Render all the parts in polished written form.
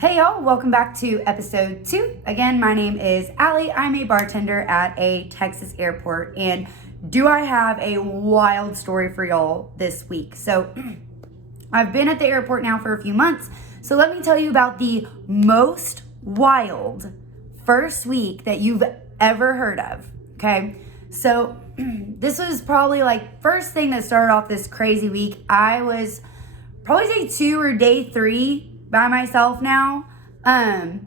Hey y'all, welcome back to episode 2. Again, my name is Allie. I'm a bartender at a Texas airport, and do I have a wild story for y'all this week. So I've been at the airport now for a few months, so let me tell you about the most wild first week that you've ever heard of, okay? So this was probably like first thing that started off this crazy week. I was probably day 2 or day 3 by myself now. And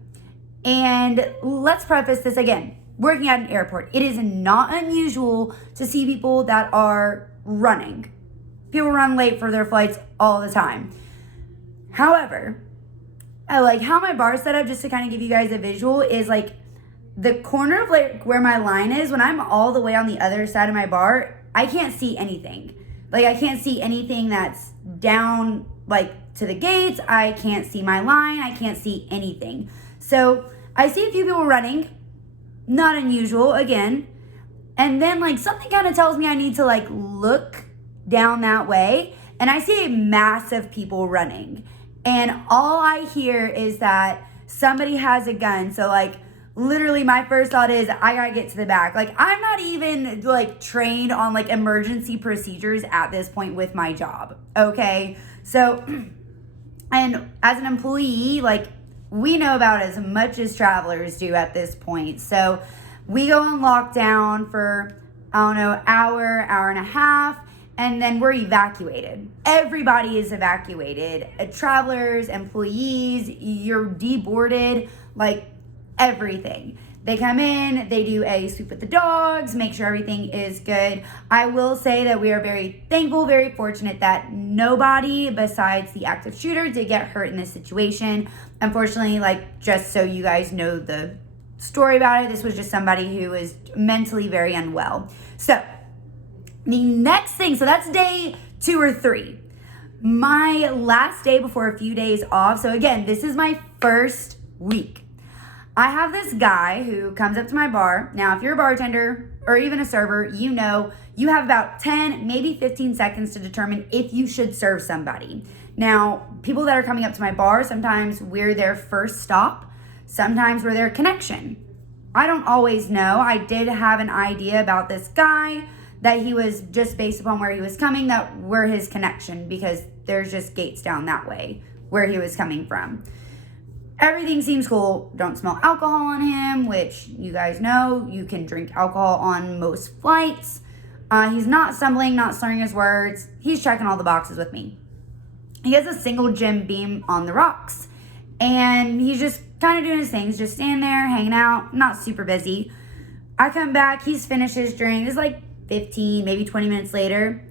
let's preface this again. Working at an airport, it is not unusual to see people that are running. People run late for their flights all the time. However, I like how my bar is set up, just to kind of give you guys a visual, is like the corner of like where my line is. When I'm all the way on the other side of my bar, I can't see anything. Like I can't see anything that's down like to the gates. I can't see my line. I can't see anything. So I see a few people running, not unusual again. And then like something kind of tells me I need to like look down that way. And I see a mass of people running. And all I hear is that somebody has a gun. So like literally my first thought is I gotta get to the back. Like I'm not even like trained on like emergency procedures at this point with my job. Okay. So, and as an employee, like we know about as much as travelers do at this point. So we go on lockdown for, I don't know, hour and a half, and then we're evacuated. Everybody is evacuated. Travelers, employees, you're deboarded, like everything. They come in, they do a sweep with the dogs, make sure everything is good. I will say that we are very thankful, very fortunate that nobody besides the active shooter did get hurt in this situation. Unfortunately, like just so you guys know the story about it, this was just somebody who was mentally very unwell. So the next thing, so that's day 2 or 3. My last day before a few days off. So again, this is my first week. I have this guy who comes up to my bar. Now, if you're a bartender or even a server, you know you have about 10, maybe 15 seconds to determine if you should serve somebody. Now, people that are coming up to my bar, sometimes we're their first stop. Sometimes we're their connection. I don't always know. I did have an idea about this guy that he was just based upon where he was coming, that we're his connection because there's just gates down that way where he was coming from. Everything seems cool. Don't smell alcohol on him, which you guys know you can drink alcohol on most flights. He's not stumbling, not slurring his words. He's checking all the boxes with me. He has a single Jim Beam on the rocks, and he's just kind of doing his things, just standing there, hanging out, not super busy. I come back, he's finished his drink. It's like 15, maybe 20 minutes later.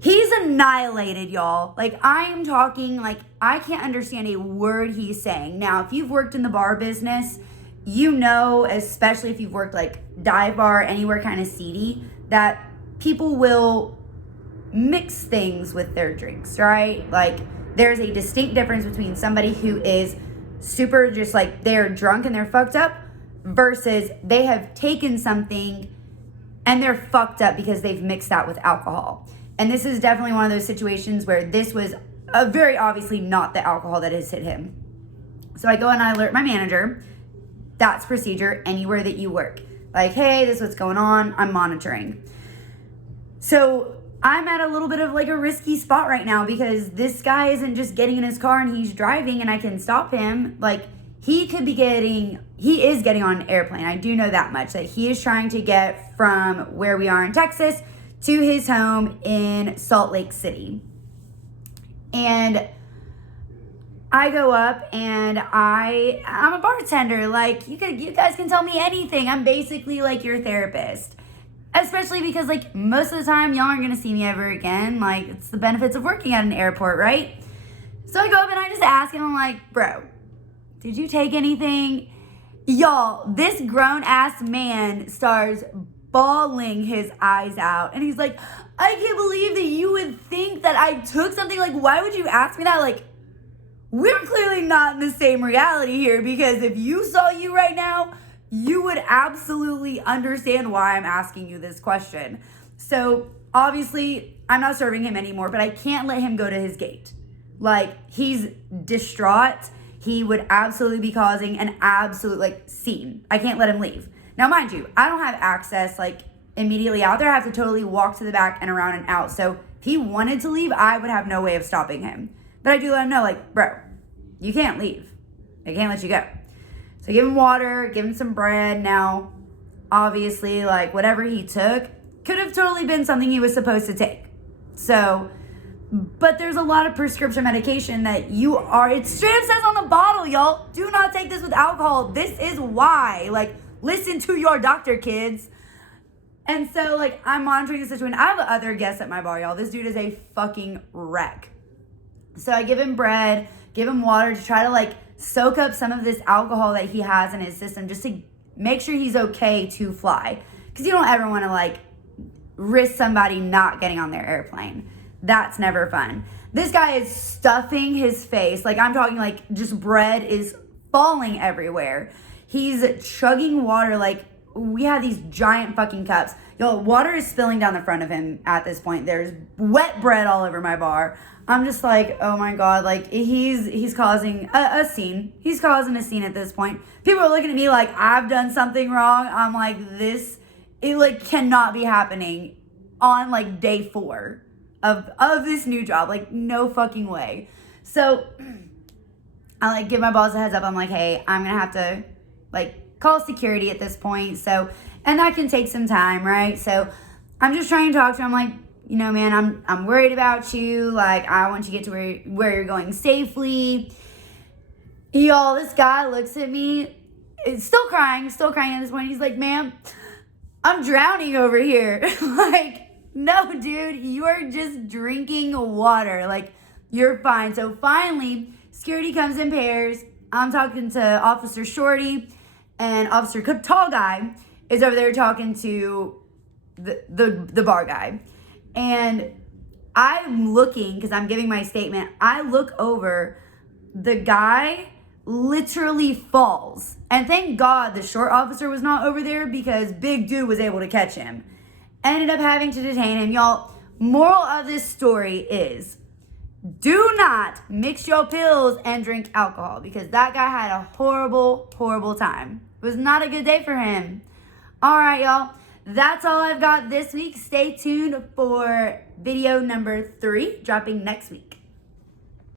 He's annihilated, y'all. Like, I am talking, like, I can't understand a word he's saying. Now, if you've worked in the bar business, you know, especially if you've worked, like, dive bar, anywhere kind of seedy, that people will mix things with their drinks, right? Like, there's a distinct difference between somebody who is super just, like, they're drunk and they're fucked up versus they have taken something and they're fucked up because they've mixed that with alcohol. And this is definitely one of those situations where this was very obviously not the alcohol that has hit him. So I go and I alert my manager. That's procedure anywhere that you work. Like, hey, this is what's going on. I'm monitoring. So I'm at a little bit of like a risky spot right now because this guy isn't just getting in his car and he's driving and I can stop him. Like he is getting on an airplane. I do know that much, that he is trying to get from where we are in Texas to his home in Salt Lake City. And I go up and I'm a bartender. Like you guys can tell me anything. I'm basically like your therapist. Especially because like most of the time y'all aren't gonna see me ever again. Like it's the benefits of working at an airport, right? So I go up and I just ask and I'm like, bro, did you take anything? Y'all, this grown ass man starts bawling his eyes out. And he's like, I can't believe that you would think that I took something. Like, why would you ask me that? Like, we're clearly not in the same reality here because if you saw you right now, you would absolutely understand why I'm asking you this question. So obviously, I'm not serving him anymore, but I can't let him go to his gate. Like, he's distraught. he would absolutely be causing an absolute like scene. I can't let him leave. Now, mind you, I don't have access like immediately out there. I have to totally walk to the back and around and out. So if he wanted to leave, I would have no way of stopping him. But I do let him know, like, bro, you can't leave. I can't let you go. So give him water, give him some bread. Now, obviously, like whatever he took could have totally been something he was supposed to take. So, but there's a lot of prescription medication that it straight up says on the bottle, y'all, do not take this with alcohol. This is why. Like, listen to your doctor, kids. And so, like, I'm monitoring the situation. I have other guests at my bar, y'all. This dude is a fucking wreck. So I give him bread, give him water to try to, like, soak up some of this alcohol that he has in his system just to make sure he's okay to fly. Because you don't ever want to, like, risk somebody not getting on their airplane. That's never fun. This guy is stuffing his face. Like, I'm talking, like, just bread is falling everywhere. He's chugging water. Like, we have these giant fucking cups. Yo, water is spilling down the front of him at this point. There's wet bread all over my bar. I'm just like, oh my God, like he's causing a scene. He's causing a scene at this point. People are looking at me like I've done something wrong. I'm like, it like cannot be happening on like day 4 of this new job. Like, no fucking way. So I like give my boss a heads up. I'm like, hey, I'm gonna have to like call security at this point. So, and that can take some time, right? So I'm just trying to talk to him. I'm like, you know, man, I'm worried about you. Like, I want you to get to where you're going safely. Y'all, this guy looks at me, still crying at this point. He's like, ma'am, I'm drowning over here. Like, no, dude, you are just drinking water. Like, you're fine. So finally, security comes in pairs. I'm talking to Officer Shorty, and Officer Tall Guy is over there talking to the bar guy. And I'm looking, because I'm giving my statement, I look over, the guy literally falls. And thank God the short officer was not over there, because big dude was able to catch him. Ended up having to detain him. Y'all, moral of this story is, do not mix your pills and drink alcohol, because that guy had a horrible, horrible time. It was not a good day for him. All right, y'all. That's all I've got this week. Stay tuned for video number 3, dropping next week.